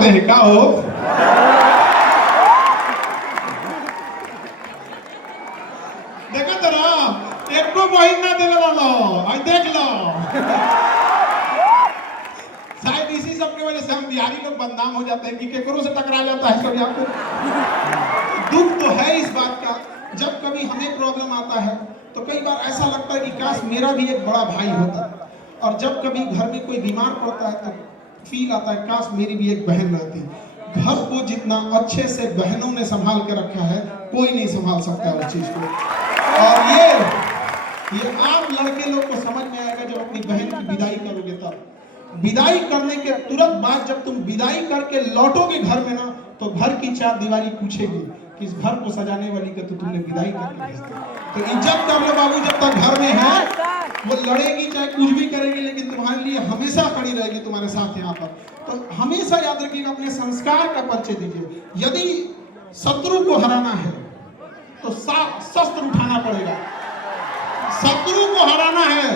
हैं का हो देखा तेरा एक को महीना देने वाला आई देख लो। शायद इसी सब की वजह से हम बिहारी लोग बदनाम हो जाते हैं कि केकरों से टकरा जाता है कभी आपको। दुख तो है इस बात का, जब कभी हमें प्रॉब्लम आता है तो कई बार ऐसा लगता है कि काश मेरा भी एक बड़ा भाई होता, और जब कभी घर में कोई बीमार पड़ता है तो फील आता है काश मेरी भी एक बहन रहती। घर को जितना अच्छे से बहनों ने संभाल के रखा है कोई नहीं संभाल सकता उस चीज को। और ये आप लड़के लोग को समझ में आएगा जब अपनी बहन की विदाई करोगे तब। विदाई करने के तुरंत बाद जब तुम विदाई करके लौटोगे घर में ना, तो घर की चार दीवारी पूछेगी कि इस घर को सजाने वाली का तो तुमने विदाई करके भेज दिया। तो इज्जत कर लो बाबू, जब तक घर में है वो लड़ेगी चाहे कुछ भी करेगी, लेकिन तुम्हारे लिए हमेशा खड़ी रहेगी तुम्हारे साथ यहाँ पर। तो हमेशा याद रखिएगा, अपने संस्कार का परिचय दीजिए। यदि शत्रु को हराना है तो शस्त्र उठाना पड़ेगा। शत्रु को हराना है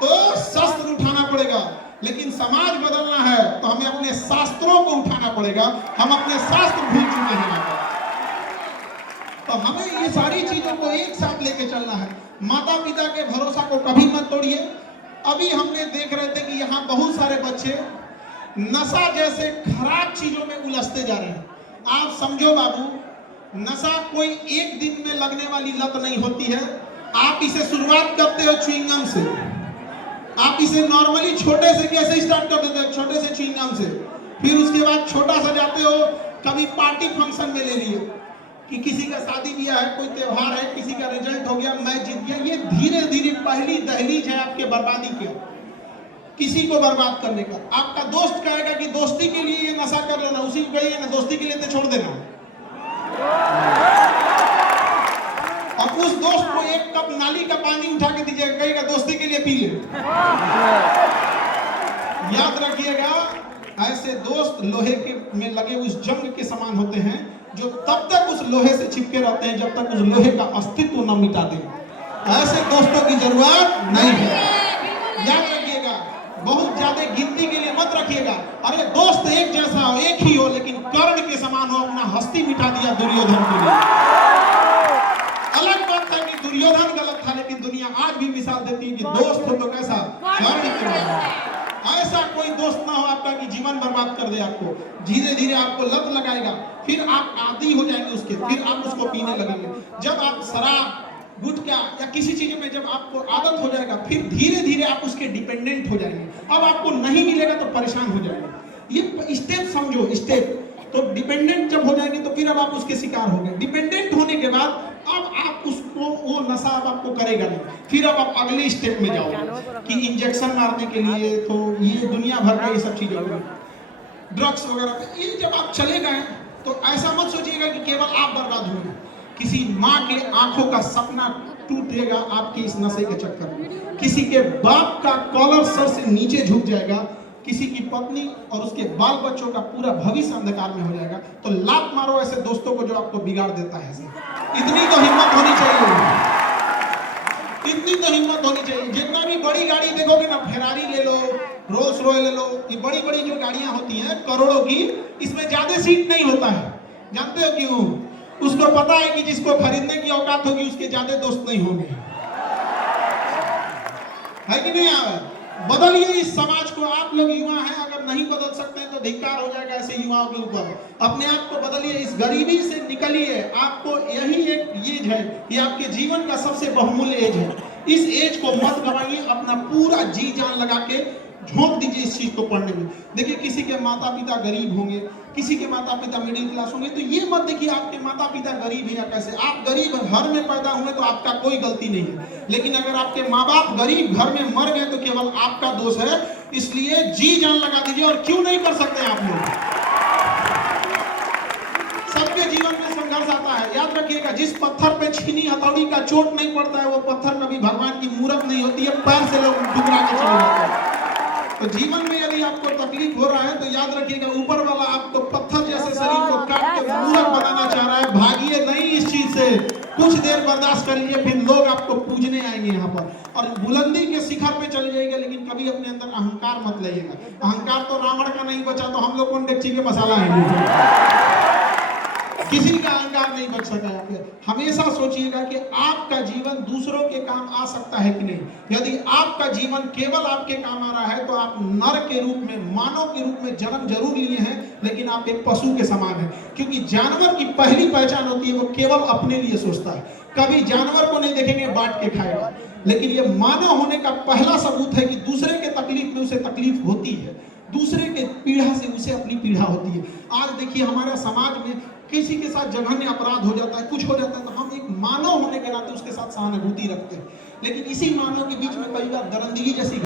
तो शस्त्र उठाना पड़ेगा, लेकिन समाज बदलना है तो हमें अपने शास्त्रों को उठाना पड़ेगा। हम अपने शास्त्र भूल चुके हैं। तो हमें ये सारी चीजों को एक साथ लेके चलना है। माता पिता के भरोसा को कभी मत तोड़िए। अभी हमने देख रहे थे कि यहाँ बहुत सारे बच्चे नशा जैसे खराब चीजों में उलझते जा रहे हैं। आप समझो बाबू, नशा कोई एक दिन में लगने वाली लत नहीं होती है। आप इसे शुरुआत करते हो च्युइंगम से, आप इसे नॉर्मली छोटे से कैसे स्टार्ट कर देते हो, छोटे से च्युइंगम से, फिर उसके बाद छोटा सा जाते हो, कभी पार्टी फंक्शन में ले लिए कि किसी का शादी ब्याह है, कोई त्योहार है, किसी का रिजल्ट हो गया, मैच जीत गया। ये धीरे धीरे पहली दहलीज है आपके बर्बादी के, किसी को बर्बाद करने का। आपका दोस्त कहेगा कि दोस्ती के लिए ये नशा कर लेना, उसी को कहिए ना दोस्ती के लिए तो छोड़ देना, और उस दोस्त को एक कप नाली का पानी उठा के दीजिएगा, कहेगा दोस्ती के लिए पी ले। याद रखिएगा, ऐसे दोस्त लोहे के में लगे उस जंग के समान होते हैं जो तब तक उस लोहे से चिपके रहते हैं जब तक उस लोहे का अस्तित्व न मिटा दे। ऐसे दोस्तों की जरूरत नहीं है। याद रखिएगा, बहुत ज्यादा गिनती के लिए मत रखिएगा। अरे दोस्त एक जैसा हो, एक ही हो, लेकिन कर्ण के समान हो, अपना हस्ती मिटा दिया दुर्योधन के लिए। अलग बात है कि दुर्योधन गलत था, लेकिन दुनिया आज भी मिसाल देती है कि दोस्त हो तो कैसा, कर्ण के समान। ऐसा कोई दोस्त ना हो आपका कि जीवन बर्बाद कर दे आपको। धीरे धीरे आपको लत लगाएगा, फिर आप आदी हो जाएंगे उसके, फिर आप उसको पीने लगेंगे। जब आप शराब, गुटखा या किसी चीज में जब आपको आदत हो जाएगा, फिर धीरे धीरे आप उसके डिपेंडेंट हो जाएंगे। अब आपको नहीं मिलेगा तो परेशान हो जाएंगे। ये स्टेप समझो, स्टेप। तो डिपेंडेंट जब हो जाएंगे तो फिर अब आप उसके शिकार हो गए। डिपेंडेंट होने के बाद अब आप उसको, वो नशा अब आपको करेगा नहीं। फिर अब आप अगले स्टेप में जाओगे कि इंजेक्शन मारने के लिए, तो ये दुनिया भर का ये सब चीजें होगी, ड्रग्स वगैरह। ये जब आप चले गए तो ऐसा मत सोचिएगा कि केवल आप बर्बाद होंगे। किसी माँ के आंखों का सपना टूटेगा आपके इस नशे के चक्कर में। किसी के बाप का कॉलर सर से नीचे झुक जाएगा। किसी की पत्नी और उसके बाल बच्चों का पूरा भविष्य अंधकार में हो जाएगा। तो लात मारो ऐसे दोस्तों को जो आपको बिगाड़ देता है। इतनी तो हिम्मत होनी चाहिए, इतनी तो हिम्मत होनी चाहिए। जितना भी बड़ी गाड़ी देखोगे ना, फेरारी ले लो, रोल्स रॉय ले लो, ये बड़ी बड़ी जो गाड़ियां होती हैं करोड़ों की, इसमें ज्यादा सीट नहीं होता है। जानते हो क्यों? उसको पता है कि जिसको खरीदने की औकात होगी उसके ज्यादा दोस्त नहीं होंगे। है कि नहीं यार? बदलिए इस समाज को। आप लोग युवा हैं, अगर नहीं बदल सकते हैं तो धिक्कार हो जाएगा ऐसे युवाओं के ऊपर। अपने आप को बदलिए, इस गरीबी से निकलिए। आपको यही एक एज है, ये आपके जीवन का सबसे बहुमूल्य एज है। इस एज को मत गवाइए, अपना पूरा जी जान लगा के झोंक दीजिए इस चीज को पढ़ने में। देखिए, किसी के माता पिता गरीब होंगे, किसी के माता पिता मिडिल क्लास होंगे, तो ये मत देखिए आपके माता पिता गरीब हैं या कैसे। आप गरीब घर में पैदा हुए तो आपका कोई गलती नहीं है, लेकिन अगर आपके माँ बाप गरीब घर में मर गए तो केवल आपका दोष है। इसलिए जी जान लगा दीजिए। और क्यों नहीं कर सकते आप लोग? सबके जीवन में संघर्ष आता है। याद रखिएगा, जिस पत्थर पे छीनी हथौड़ी का चोट नहीं पड़ता है, वो पत्थर कभी भगवान की मूर्त नहीं होती है। पैर से लोग टुकरा के चले जाते हैं। तो जीवन में यदि आपको तकलीफ हो रहा है तो याद रखिएगा, ऊपर वाला आपको पत्थर जैसे शरीर को काट के मूर्ख बनाना चाह रहा है। भागिए नहीं इस चीज से, कुछ देर बर्दाश्त कर लीजिए, फिर लोग आपको पूजने आएंगे यहाँ पर और बुलंदी के शिखर पे चले जाएंगे, लेकिन कभी कभी अपने अंदर अहंकार मत लाइएगा। अहंकार तो रावण का नहीं बचा तो हम लोग कौन डेगची के मसाला है? किसी का अहंकार नहीं बच सका यहाँ पे। हमेशा सोचिएगा कि आपका जीवन दूसरों के काम आ सकता है कि नहीं। यदि आपका जीवन केवल आपके काम आ रहा है तो आप नर के रूप में, मानव के रूप में जन्म जरूर लिए हैं, लेकिन आप एक पशु के समान हैं। क्योंकि जानवर की पहली पहचान होती है वो केवल अपने लिए सोचता है। कभी जानवर को नहीं देखेंगे बांट के खाएगा, लेकिन ये मानव होने का पहला सबूत है कि दूसरे के तकलीफ में उसे तकलीफ होती है, दूसरे के पीड़ा से उसे अपनी पीड़ा होती है। आज देखिए हमारे समाज में किसी के साथ जघन्य अपराध हो जाता है, कुछ हो जाता है, तो हम एक मानव होने के नाते उसके साथ सहानुभूति रखते हैं, लेकिन इसी मानव के बीच में कई बार दरिंदगी जैसी